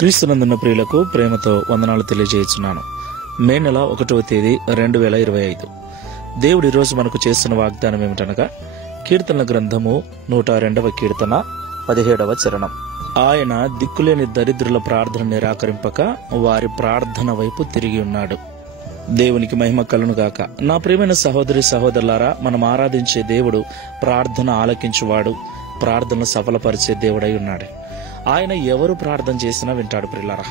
క్రీస్తునందున్న ప్రియులకు ప్రేమతో వందనాలు తెలియజేస్తున్నాను. మే నెల 1వ తేదీ 2025. దేవుడు ఈరోజు మనకు చేస్తున్న వాగ్దానం ఏమిటనగా, కీర్తనల గ్రంథము 102వ కీర్తన 17వ చరణం. ఆయన దిక్కులేని దరిద్రుల ప్రార్థన నిరాకరింపక వారి ప్రార్థన వైపు తిరిగి ఉన్నాడు. దేవునికి మహిమ కలును గాక. నా ప్రియమైన సహోదరి సహోదరులారా, మనం ఆరాధించే దేవుడు ప్రార్థన ఆలకించువాడు, ప్రార్థనలు సఫలపరిచే దేవుడై ఉన్నాడు. ఆయన ఎవరు ప్రార్థన చేసినా వింటాడు ప్రియులారా.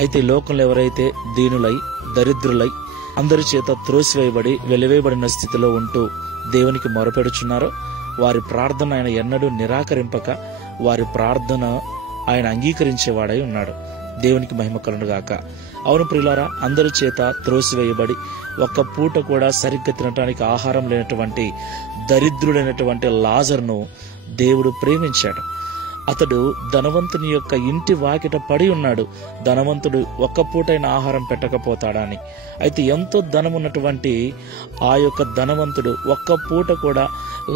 అయితే లోకంలో ఎవరైతే దీనులై దరిద్రులై అందరి చేత త్రోసివేయబడి వెలివేయబడిన స్థితిలో ఉంటూ దేవునికి మొరపెడుచున్నారో వారి ప్రార్థన ఆయన ఎన్నడూ నిరాకరింపక వారి ప్రార్థన ఆయన అంగీకరించేవాడై ఉన్నాడు. దేవునికి మహిమ కలుగును గాక. అవును ప్రియులారా, అందరి చేత త్రోసివేయబడి ఒక్క పూట కూడా సరిగ్గా తినటానికి ఆహారం లేనటువంటి దరిద్రుడైనటువంటి లాజరును దేవుడు ప్రేమించాడు. అతడు ధనవంతుని యొక్క ఇంటి వాకిట పడి ఉన్నాడు. ధనవంతుడు ఒక్క పూటైన ఆహారం పెట్టకపోతాడా అని. అయితే ఎంతో ధనమున్నటువంటి ఆ యొక్క ధనవంతుడు ఒక్క పూట కూడా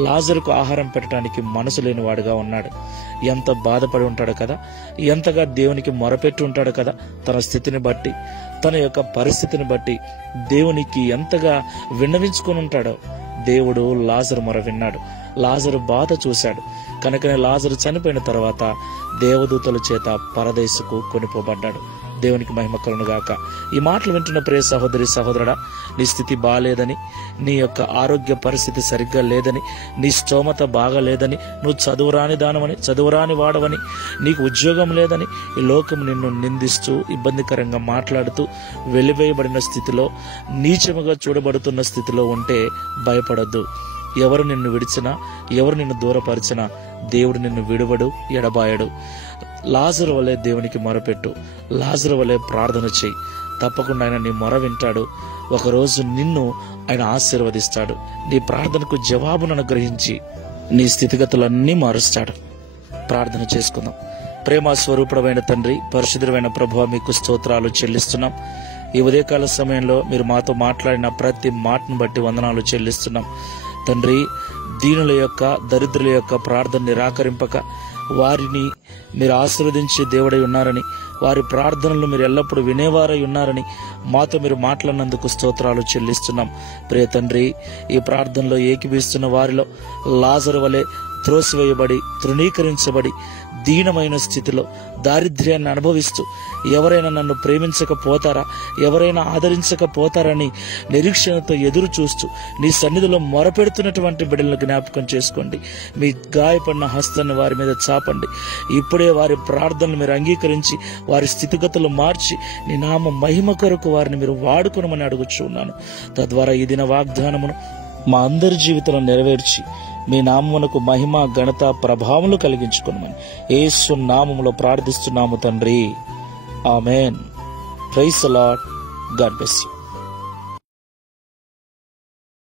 లాజరుకు ఆహారం పెట్టడానికి మనసు లేనివాడుగా ఉన్నాడు. ఎంత బాధపడి ఉంటాడు కదా, ఎంతగా దేవునికి మొరపెట్టి ఉంటాడు కదా. తన స్థితిని బట్టి, తన యొక్క పరిస్థితిని బట్టి దేవునికి ఎంతగా విన్నవించుకొని ఉంటాడో. దేవుడు లాజరు మొర విన్నాడు, లాజరు బాధ చూశాడు. కనుకనే లాజరు చనిపోయిన తర్వాత దేవదూతల చేత పరదేశకు కొనిపోబడ్డాడు. దేవునికి మహిమ కలుగును గాక. ఈ మాటలు వింటున్న ప్రియ సహోదరి సహోదరుడా, నీ స్థితి బాగాలేదని, నీ యొక్క ఆరోగ్య పరిస్థితి సరిగ్గా లేదని, నీ స్తోమత బాగాలేదని, నువ్వు చదువురాని దానమని, చదువురాని వాడవని, నీకు ఉద్యోగం లేదని ఈ లోకం నిన్ను నిందిస్తూ ఇబ్బందికరంగా మాట్లాడుతూ వెలివేయబడిన స్థితిలో, నీచముగా చూడబడుతున్న స్థితిలో ఉంటే భయపడద్దు. ఎవరు నిన్ను విడిచినా, ఎవరు నిన్ను దూరపరిచినా దేవుడు నిన్ను విడువడు, ఎడబాయడు. లాజరు వలె దేవునికి మొరపెట్టు, లాజరు వలె ప్రార్థన చేయి. తప్పకుండా ఆయన నీ మొర వింటాడు. ఒకరోజు నిన్ను ఆయన ఆశీర్వదిస్తాడు. నీ ప్రార్థనకు జవాబును అనుగ్రహించి నీ స్థితిగతులన్నీ మారుస్తాడు. ప్రార్థన చేసుకుందాం. ప్రేమ స్వరూపుడమైన తండ్రి, పరిశుద్ధమైన ప్రభువా, మీకు స్తోత్రాలు చెల్లిస్తున్నాం. ఈ ఉదయకాల సమయంలో మీరు మాతో మాట్లాడిన ప్రతి మాటను బట్టి వందనాలు చెల్లిస్తున్నాం తండ్రి. దీనుల యొక్క దరిద్రుల యొక్క ప్రార్థన నిరాకరింపక వారిని మీరు ఆశీర్వదించే దేవుడై ఉన్నారని, వారి ప్రార్థనలు మీరు ఎల్లప్పుడూ వినేవారై ఉన్నారని మాతో మీరు మాట్లాడినందుకు స్తోత్రాలు చెల్లిస్తున్నాం. ప్రియ తండ్రి, ఈ ప్రార్థనలో ఏకీభవిస్తున్న వారిలో లాజరు వలె త్రోసివేయబడి తృణీకరించబడి దీనమైన స్థితిలో దారిద్ర్యాన్ని అనుభవిస్తూ ఎవరైనా నన్ను ప్రేమించకపోతారా, ఎవరైనా ఆదరించకపోతారని నిరీక్షణతో ఎదురు చూస్తూ నీ సన్నిధిలో మొరపెడుతున్నటువంటి బిడ్డలను జ్ఞాపకం చేసుకోండి. మీ గాయపడిన హస్తాన్ని వారి మీద చాపండి. ఇప్పుడే వారి ప్రార్థనలు మీరు అంగీకరించి వారి స్థితిగతులు మార్చి నీ నామ మహిమ కొరకు వారిని మీరు వాడుకొనమని అడుగుచున్నాను. తద్వారా ఈ దిన వాగ్దానమును మా అందరి జీవితంలో నెరవేర్చి మీ నామమునకు మహిమ ఘనత ప్రభావములు కలిగించుకొనమని యేసు నామములో ప్రార్థిస్తున్నాము తండ్రి. ఆమేన్. Praise the Lord. God bless you.